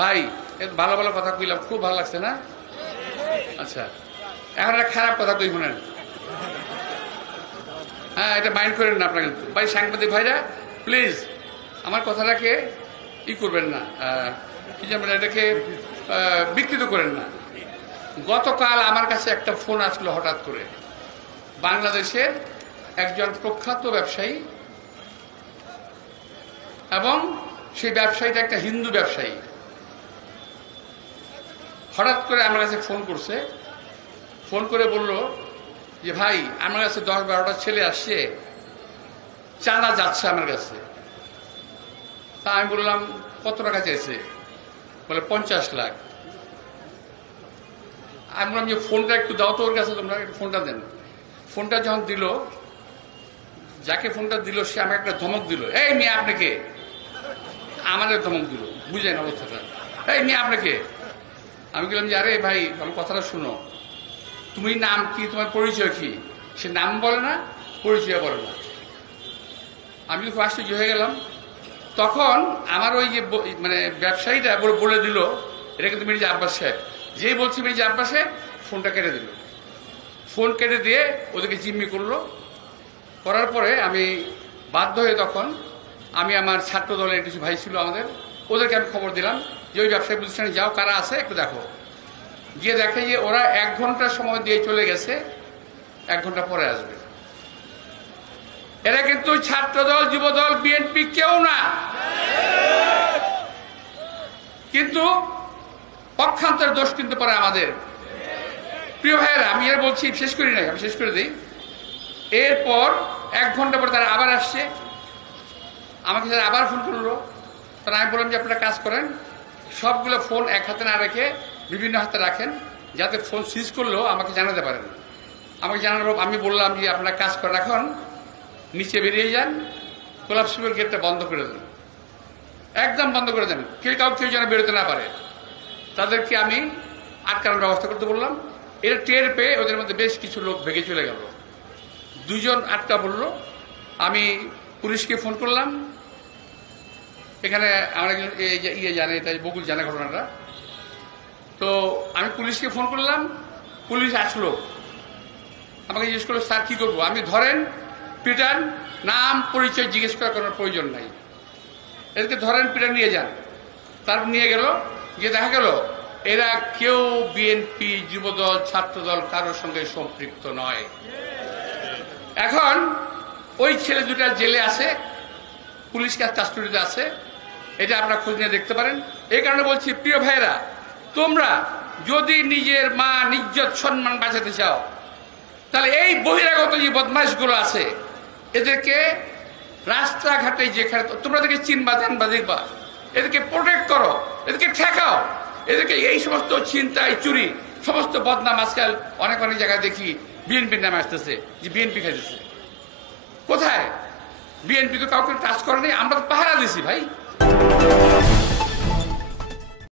ভাই ভালো ভালো কথা কইলাম, খুব ভালো লাগছে না? আচ্ছা, এখন একটা খারাপ কথা কই শুনেন। হ্যাঁ, এটা মাইন্ড করেন না আপনারা কিন্তু। ভাই সাংবাদিক ভাইরা প্লিজ আমার কথাটাকে করবেন না, কি জানেন, এটাকে বিকৃত করেন না। গতকাল আমার কাছে একটা ফোন আসলো হঠাৎ করে, বাংলাদেশের একজন প্রখ্যাত ব্যবসায়ী, এবং সেই ব্যবসায়ীটা একটা হিন্দু ব্যবসায়ী। হঠাৎ করে আমার কাছে ফোন করছে, ফোন করে বলল যে ভাই আমার কাছে 10-12টা ছেলে আসছে, চাঁদা যাচ্ছে আমার কাছে। তা আমি বললাম কত টাকা চাইছে? বলে 50 লাখ। আমি বললাম যে ফোনটা একটু দাও তো ওর কাছে, তোমরা একটু ফোনটা দেন। ফোনটা যখন দিল, যাকে ফোনটা দিল সে আমাকে একটা ধমক দিল, এই মেয়ে আপনাকে, আমাদের ধমক দিল, বুঝেন অবস্থাটা, এই মেয়ে আপনাকে। আমি বললাম যে আরে ভাই আমার কথাটা শুনো, তুমি নাম কি, তোমার পরিচয় কি? সে নাম বলে না, পরিচয় বলে না। আমি খুব আশ্চর্য হয়ে গেলাম। তখন আমার ওই যে মানে ব্যবসায়ীটা বলে দিল এটা কিন্তু মির্জা আব্বাস সাহেব। যেই বলছি মির্জা আব্বাস সাহেব, ফোনটা কেটে দিল। ফোন কেটে দিয়ে ওদেরকে জিম্মি করলো। করার পরে আমি বাধ্য হয়ে তখন আমি আমার ছাত্র দলের কিছু ভাই ছিল আমাদের, ওদেরকে আমি খবর দিলাম যে ওই ব্যবসায়ী প্রতিষ্ঠানে যাও, কারা আছে একটু দেখো। গিয়ে দেখে যে ওরা 1 ঘন্টা সময় দিয়ে চলে গেছে, 1 ঘন্টা পরে আসবে। এরা কিন্তু ছাত্রদল, যুবদল, বিএনপি কেউ না, কিন্তু পক্ষান্তরের দোষ কিন্তু পরে আমাদের। প্রিয় ভাইয়েরা, আমি এর বলছি, শেষ করি নাই, আমি শেষ করে দিই। এরপর 1 ঘন্টা পরে তারা আবার আসছে, আমাকে তারা আবার ফোন করলো। তারা আমি বললাম যে আপনারা কাজ করেন, সবগুলো ফোন এক হাতে না রেখে বিভিন্ন হাতে রাখেন, যাতে ফোন সুইচ করলেও আমাকে জানাতে পারেন। আমাকে জানানোর আমি বললাম যে আপনারা কাজ করেন, এখন নিচে বেরিয়ে যান, কোলাপসিবল গেটটা বন্ধ করে দেন, একদম বন্ধ করে দেন, কেউ যেন বেরোতে না পারে। তাদেরকে আমি আটকানোর ব্যবস্থা করতে বললাম। এটা টের পেয়ে ওদের মধ্যে বেশ কিছু লোক ভেগে চলে গেল। 2 জন আটকা পড়লো। আমি পুলিশকে ফোন করলাম। এখানে আমার একজন জানে, এটা বকুল জানে ঘটনাটা। তো আমি পুলিশকে ফোন করলাম, পুলিশ আসলো, আমাকে জিজ্ঞেস করলো স্যার কি করবো? আমি ধরেন, পিটান, নাম পরিচয় জিজ্ঞেস করার কোনো প্রয়োজন নাই, এদেরকে ধরেন, পিটান, নিয়ে যান। তারপর নিয়ে গেল, গিয়ে দেখা গেল এরা কেউ বিএনপি, যুবদল, ছাত্রদল কারোর সঙ্গে সম্পৃক্ত নয়। এখন ওই ছেলে দুটা জেলে আছে, পুলিশ কাস্টডিতে আছে, এটা আপনারা খোঁজ নিয়ে দেখতে পারেন। এই কারণে বলছি প্রিয় ভাইয়েরা, তোমরা যদি নিজের মান, ইজ্জত, সম্মান বাঁচাতে চাও, তাহলে এই বহিরাগত যে বদমাইশগুলো আছে এদেরকে রাস্তাঘাটে, যেখানে তোমরা এদেরকে চিনবা, জানবা, দেখবা, এদেরকে প্রোটেক্ট করো, এদেরকে ঠেকাও। এদেরকে এই সমস্ত ছিনতাই, চুরি, সমস্ত বদনাম আজকাল অনেক জায়গায় দেখি বিএনপির নামে আসতেছে, যে বিএনপি খাইতেছে। কোথায়? বিএনপি তো কাউকে টাচ করেনি, আমরা তো পাহারা দিছি ভাই।